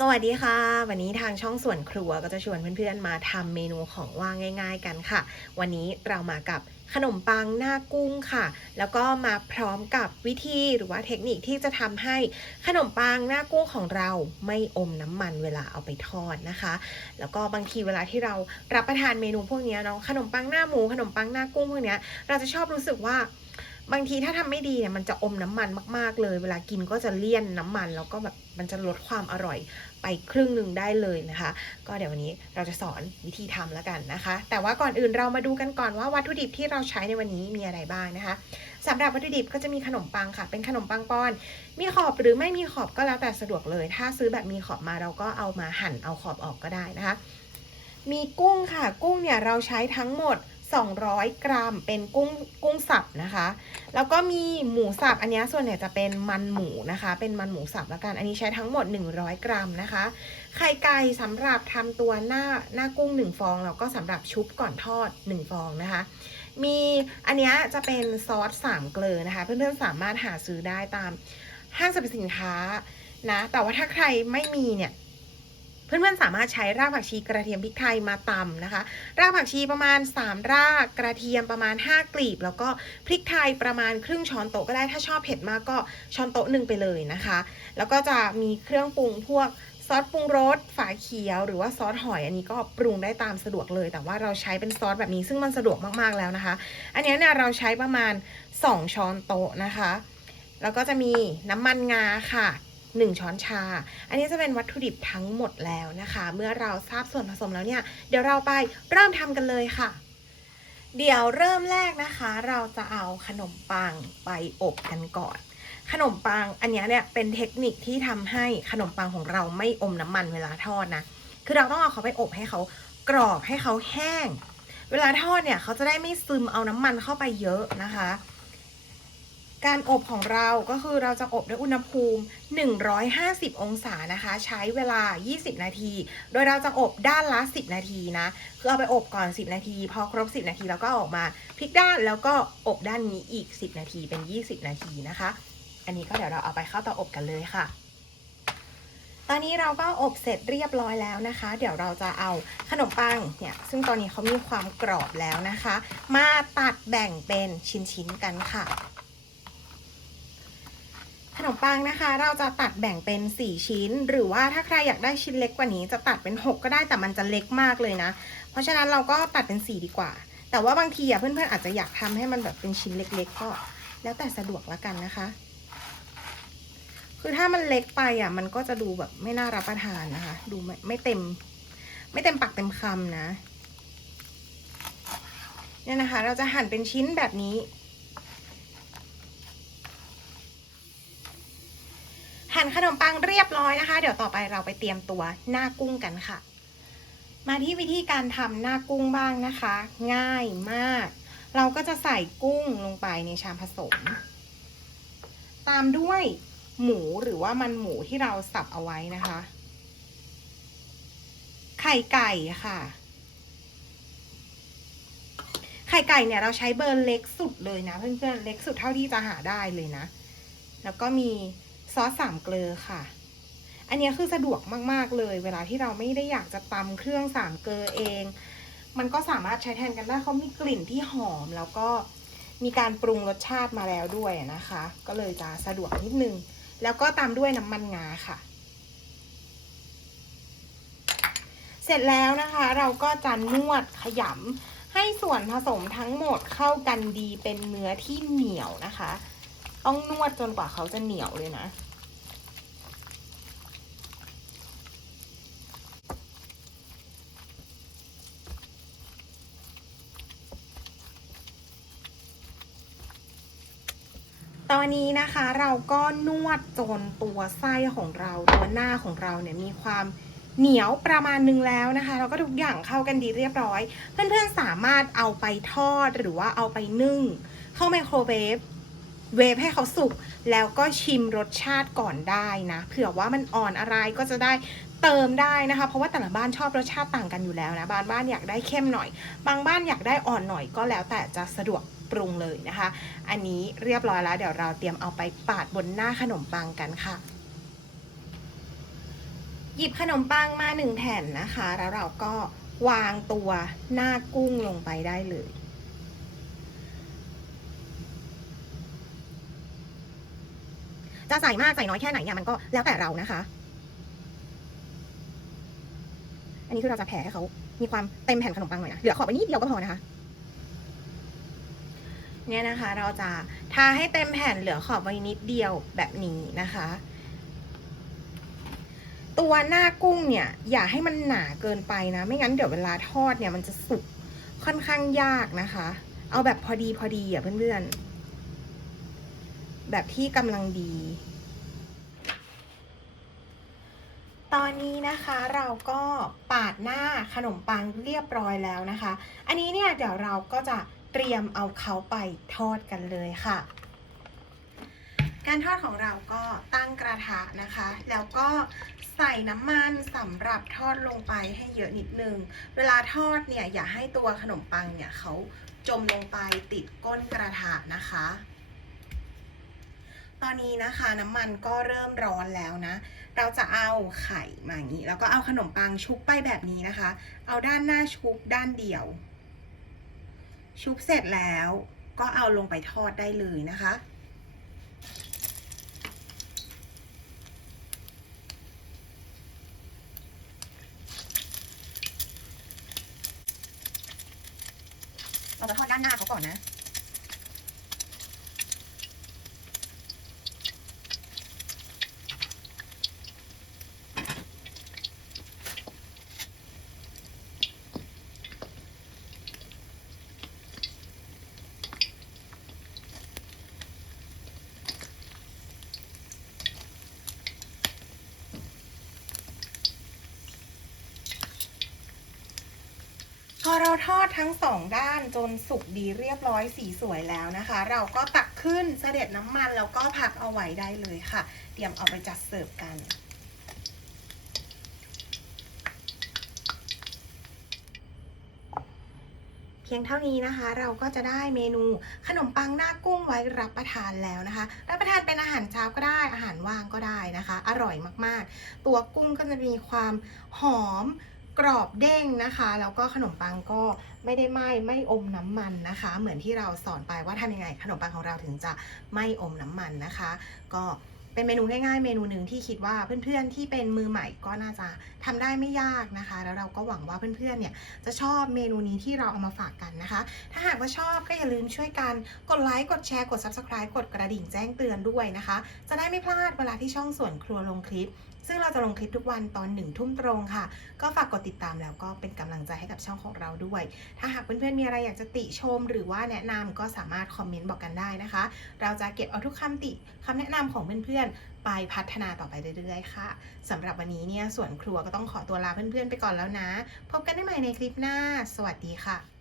สวัสดีค่ะ วันนี้ทางช่องส่วนครัวก็จะชวนเพื่อนๆมาทำเมนูของว่างง่าย ๆ กันค่ะ วันนี้เรามากับขนมปังหน้ากุ้งค่ะ แล้วก็มาพร้อมกับวิธีหรือว่าเทคนิคที่จะทำให้ขนมปังหน้ากุ้งของเราไม่อมน้ำมันเวลาเอาไปทอดนะคะ แล้วก็บางทีเวลาที่เรารับประทานเมนูพวกนี้เนาะขนมปังหน้าหมูขนมปังหน้ากุ้งพวกนี้เราจะชอบรู้สึกว่า บางทีถ้าทำไม่ดีเนี่ยมันจะอมน้ำมันมาก ๆ เลย เวลากินก็จะเลี่ยนน้ำมัน แล้วก็แบบมันจะลดความอร่อยไปครึ่งหนึ่งได้เลยนะคะ ก็เดี๋ยววันนี้เราจะสอนวิธีทำแล้วกันนะคะ แต่ว่าก่อนอื่นเรามาดูกันก่อนว่าวัตถุดิบที่เราใช้ในวันนี้มีอะไรบ้างนะคะสำหรับวัตถุดิบก็จะมีขนมปังค่ะ เป็นขนมปังก้อน มีขอบหรือไม่มีขอบก็แล้วแต่สะดวกเลย ถ้าซื้อแบบมีขอบมาเราก็เอามาหั่นเอาขอบออกก็ได้นะคะ มีกุ้งค่ะ กุ้งเนี่ยเราใช้ทั้งหมด 200 กรัม เป็นกุ้งกุ้งสับนะคะ แล้วก็มีหมูสับ อันนี้ส่วนใหญ่จะเป็นมันหมูนะคะ เป็นมันหมูสับแล้วกัน อันนี้ใช้ทั้งหมด 100 กรัมนะคะ ไข่ไก่สำหรับทำตัวหน้าหน้ากุ้ง 1 ฟอง แล้วก็สำหรับชุบก่อนทอด 1 ฟองนะคะ มีอันนี้จะเป็นซอสสามเกลือนะคะ เพื่อนๆสามารถหาซื้อได้ตามห้างสรรพสินค้านะ แต่ว่าถ้าใครไม่มีเนี่ย เพื่อนๆสามารถใช้รากผักชีกระเทียมพริกไทยมาตำนะคะ รากผักชีประมาณ 3 รากกระเทียมประมาณ 5 กลีบ แล้วก็พริกไทยประมาณครึ่งช้อนโต๊ะก็ได้ถ้าชอบเผ็ดมากก็ช้อนโต๊ะหนึ่งไปเลยนะคะ แล้วก็จะมีเครื่องปรุงพวกซอสปรุงรสฝาเขียว หรือว่าซอสหอยอันนี้ก็ปรุงได้ตามสะดวกเลย แต่ว่าเราใช้เป็นซอสแบบนี้ซึ่งมันสะดวกมากๆแล้วนะคะ อันนี้เนี่ยเราใช้ประมาณ 2 ช้อนโต๊ะนะคะ แล้วก็จะมีน้ำมันงาค่ะ 1 ช้อนชา อันนี้จะเป็นวัตถุดิบทั้งหมดแล้วนะคะ เมื่อเราทราบส่วนผสมแล้วเนี่ย เดี๋ยวเราไปเริ่มทำกันเลยค่ะ เดี๋ยวเริ่มแรกนะคะ เราจะเอาขนมปังไปอบกันก่อนขนมปังอันนี้เนี่ยเป็นเทคนิคที่ทำให้ขนมปังของเราไม่อมน้ำมันเวลาทอดนะ คือเราต้องเอาเขาไปอบให้เขากรอบให้เขาแห้ง เวลาทอดเนี่ยเขาจะได้ไม่ซึมเอาน้ำมันเข้าไปเยอะนะคะ การอบของเราก็คือเราจะอบด้วยอุณหภูมิ 150 องศานะคะ ใช้เวลา 20 นาที โดยเราจะอบด้านละ 10 นาทีนะ คือเอาไปอบก่อน 10 นาที พอครบ 10 นาทีแล้วก็ออกมาพลิกด้านแล้วก็อบด้านนี้อีก 10 นาทีเป็น 20 นาทีนะคะ อันนี้ก็เดี๋ยวเราเอาไปเข้าเตาอบกันเลยค่ะ ตอนนี้เราก็อบเสร็จเรียบร้อยแล้วนะคะ เดี๋ยวเราจะเอาขนมปังเนี่ย ซึ่งตอนนี้เขามีความกรอบแล้วนะคะ มาตัดแบ่งเป็นชิ้นๆกันค่ะ ขนมปังนะคะ เราจะตัดแบ่งเป็น 4 ชิ้น หรือว่าถ้าใครอยากได้ชิ้นเล็กกว่านี้ จะตัดเป็น 6 ก็ได้แต่มันจะเล็กมากเลยนะ เพราะฉะนั้นเราก็ตัดเป็น 4 ดีกว่า แต่ว่าบางทีอะเพื่อนๆอาจจะอยากทำให้มันแบบเป็นชิ้นเล็ก ๆ ก็แล้วแต่สะดวกละกันนะคะ คือถ้ามันเล็กไปอะมันก็จะดูแบบไม่น่ารับประทานนะคะ ดูไม่ไม่เต็ม ไม่เต็มปากเต็มคำนะเนี่ยนะคะ เราจะหั่นเป็นชิ้นแบบนี้ หั่ นขนมปังเรียบร้อยนะคะ เดี๋ยวต่อไปเราไปเตรียมตัวหน้ากุ้งกันค่ะ มาที่วิธีการทำหน้ากุ้งบ้างนะคะ ง่ายมาก เราก็จะใส่กุ้งลงไปในชามผสม ตามด้วยหมูหรือว่ามันหมูที่เราสับเอาไว้นะคะ ไข่ไก่ค่ะ ไข่ไก่เนี่ยเราใช้เบอร์เล็กสุดเลยนะ เพื่อนๆเล็กสุดเท่าที่จะหาได้เลยนะ แล้วก็มี ซอสสามเกลือค่ะ อันนี้คือสะดวกมาก ๆ เลย เวลาที่เราไม่ได้อยากจะตำเครื่องสามเกลือเอง มันก็สามารถใช้แทนกันได้เขามีกลิ่นที่หอมแล้วก็มีการปรุงรสชาติมาแล้วด้วยนะคะ ก็เลยจะสะดวกนิดนึง แล้วก็ตามด้วยน้ำมันงาค่ะ เสร็จแล้วนะคะ เราก็จะนวดขยำให้ส่วนผสมทั้งหมดเข้ากันดีเป็นเนื้อที่เหนียวนะคะ ต้องนวดจนกว่าเขาจะเหนียวเลยนะ ตอนนี้นะคะเราก็นวดจนตัวไส้ของเราตัวหน้าของเราเนี่ยมีความเหนียวประมาณนึงแล้วนะคะ เราก็ทุกอย่างเข้ากันดีเรียบร้อย เพื่อนๆสามารถเอาไปทอดหรือว่าเอาไปนึ่ง เข้าไมโครเวฟเวฟให้เขาสุกแล้วก็ชิมรสชาติก่อนได้นะเผื่อว่ามันอ่อนอะไรก็จะได้เติมได้นะคะ เพราะว่าแต่ละบ้านชอบรสชาติต่างกันอยู่แล้วนะบางบ้านอยากได้เข้มหน่อย บางบ้านอยากได้อ่อนหน่อยก็แล้วแต่จะสะดวก ปรุงเลยนะคะ อันนี้เรียบร้อยแล้วเดี๋ยวเราเตรียมเอาไปปาดบนหน้าขนมปังกันค่ะ หยิบขนมปังมาหนึ่งแผ่นนะคะ แล้วเราก็วางตัวหน้ากุ้งลงไปได้เลยจะใส่มากใส่น้อยแค่ไหนเนี่ยมันก็แล้วแต่เรานะคะ อันนี้คือเราจะแผ่ให้เขามีความเต็มแผ่นขนมปังหน่อยนะ เหลือขอบไปนิดเดียวก็พอนะคะ เนี่ยนะคะ เราจะทาให้เต็มแผ่นเหลือขอบไว้นิดเดียวแบบนี้นะคะ ตัวหน้ากุ้งเนี่ย อย่าให้มันหนาเกินไปนะ ไม่งั้นเดี๋ยวเวลาทอดเนี่ยมันจะสุกค่อนข้างยากนะคะ เอาแบบพอดีพอดีอะเพื่อนๆ แบบที่กำลังดี ตอนนี้นะคะเราก็ปาดหน้าขนมปังเรียบร้อยแล้วนะคะ อันนี้เนี่ยเดี๋ยวเราก็จะ เตรียมเอาเขาไปทอดกันเลยค่ะ การทอดของเราก็ตั้งกระทะนะคะ แล้วก็ใส่น้ำมันสำหรับทอดลงไปให้เยอะนิดนึง เวลาทอดเนี่ยอย่าให้ตัวขนมปังเนี่ยเขาจมลงไปติดก้นกระทะนะคะ ตอนนี้นะคะน้ำมันก็เริ่มร้อนแล้วนะ เราจะเอาไข่มาอย่างนี้ แล้วก็เอาขนมปังชุบไปแบบนี้นะคะ เอาด้านหน้าชุบด้านเดียว ชุบเสร็จแล้วก็เอาลงไปทอดได้เลยนะคะ เราจะทอดด้านหน้าเขาก่อนนะ พอเราทอดทั้งสองด้านจนสุกดีเรียบร้อยสีสวยแล้วนะคะ เราก็ตักขึ้นเสด็จน้ำมันแล้วก็พักเอาไว้ได้เลยค่ะ เตรียมเอาไปจัดเสิร์ฟกันเพียงเท่านี้นะคะเราก็จะได้เมนูขนมปังหน้ากุ้งไว้รับประทานแล้วนะคะ รับประทานเป็นอาหารเช้าก็ได้อาหารว่างก็ได้นะคะ อร่อยมากๆ ตัวกุ้งก็จะมีความหอม กรอบเด้งนะคะ แล้วก็ขนมปังก็ไม่ได้ไหม้ไม่อมน้ำมันนะคะ เหมือนที่เราสอนไปว่าทำยังไงขนมปังของเราถึงจะไม่อมน้ำมันนะคะ ก็เป็นเมนูง่ายๆ เมนูหนึ่งที่คิดว่าเพื่อนๆที่เป็นมือใหม่ก็น่าจะทำได้ไม่ยากนะคะ แล้วเราก็หวังว่าเพื่อนๆเนี่ยจะชอบเมนูนี้ที่เราเอามาฝากกันนะคะ ถ้าหากว่าชอบก็อย่าลืมช่วยกันกดไลค์กดแชร์กด subscribe กดกระดิ่งแจ้งเตือนด้วยนะคะ จะได้ไม่พลาดเวลาที่ช่องส่วนครัวลงคลิป ซึ่งเราจะลงคลิปทุกวันตอนหนึ่งทุ่มตรงค่ะ ก็ฝากกดติดตามแล้วก็เป็นกำลังใจให้กับช่องของเราด้วย ถ้าหากเพื่อนๆมีอะไรอยากจะติชม หรือว่าแนะนำก็สามารถคอมเมนต์บอกกันได้นะคะ เราจะเก็บเอาทุกคำติคำแนะนำของเพื่อนๆไปพัฒนาต่อไปเรื่อยๆค่ะสำหรับวันนี้เนี่ยส่วนครัวก็ต้องขอตัวลาเพื่อนๆไปก่อนแล้วนะ พบกันได้ใหม่ในคลิปหน้า สวัสดีค่ะ